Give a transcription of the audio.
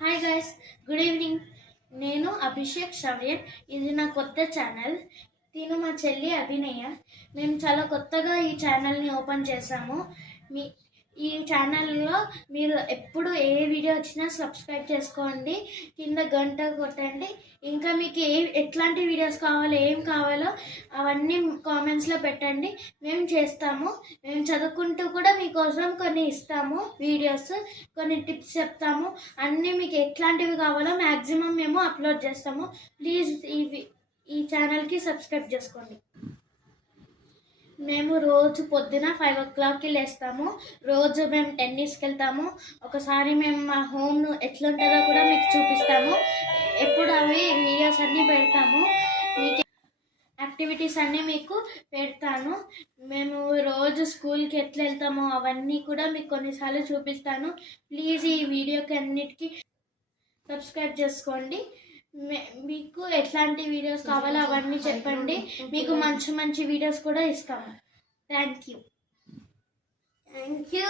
Hi guys, good evening. నేను అభిషేక్ శ్రవ్యన్. ఇది నా కొత్త ఛానల్. తిను మా చెల్లి అభినయ. మేము చాలా కొత్తగా ఈ ఛానల్ని ఓపెన్ చేసాము. మీ ఈ ఛానల్లో మీరు ఎప్పుడు ఏ వీడియో వచ్చినా సబ్స్క్రైబ్ చేసుకోండి, కింద గంట కొట్టండి. ఇంకా మీకు ఎట్లాంటి వీడియోస్ కావాలో ఏం కావాలో అవన్నీ కామెంట్స్లో పెట్టండి, మేము చేస్తాము. మేము చదువుకుంటూ కూడా మీకోసం కొన్ని ఇస్తాము వీడియోస్, కొన్ని టిప్స్ చెప్తాము. అన్నీ మీకు ఎట్లాంటివి కావాలో మ్యాక్సిమం మేము అప్లోడ్ చేస్తాము. ప్లీజ్ ఈ ఛానల్కి సబ్స్క్రైబ్ చేసుకోండి. మేము రోజు పొద్దున 5 o'clockకి లేస్తాము. రోజు మేము టెన్నిస్కి వెళ్తాము. ఒకసారి మేము మా హోమ్ ఎట్లుంటుందో కూడా మీకు చూపిస్తాము. ఎప్పుడు అవి వీడియోస్ అన్నీ పెడతాము. మీకు యాక్టివిటీస్ అన్నీ మీకు పెడతాను. మేము రోజు స్కూల్కి ఎట్లా వెళ్తామో అవన్నీ కూడా మీకు కొన్నిసార్లు చూపిస్తాను. ప్లీజ్ ఈ వీడియోకి అన్నిటికీ సబ్స్క్రైబ్ చేసుకోండి. మీకు ఎట్లాంటి వీడియోస్ కావాలో అవన్నీ చెప్పండి, మీకు మంచి మంచి వీడియోస్ కూడా ఇస్తాము. Thank you.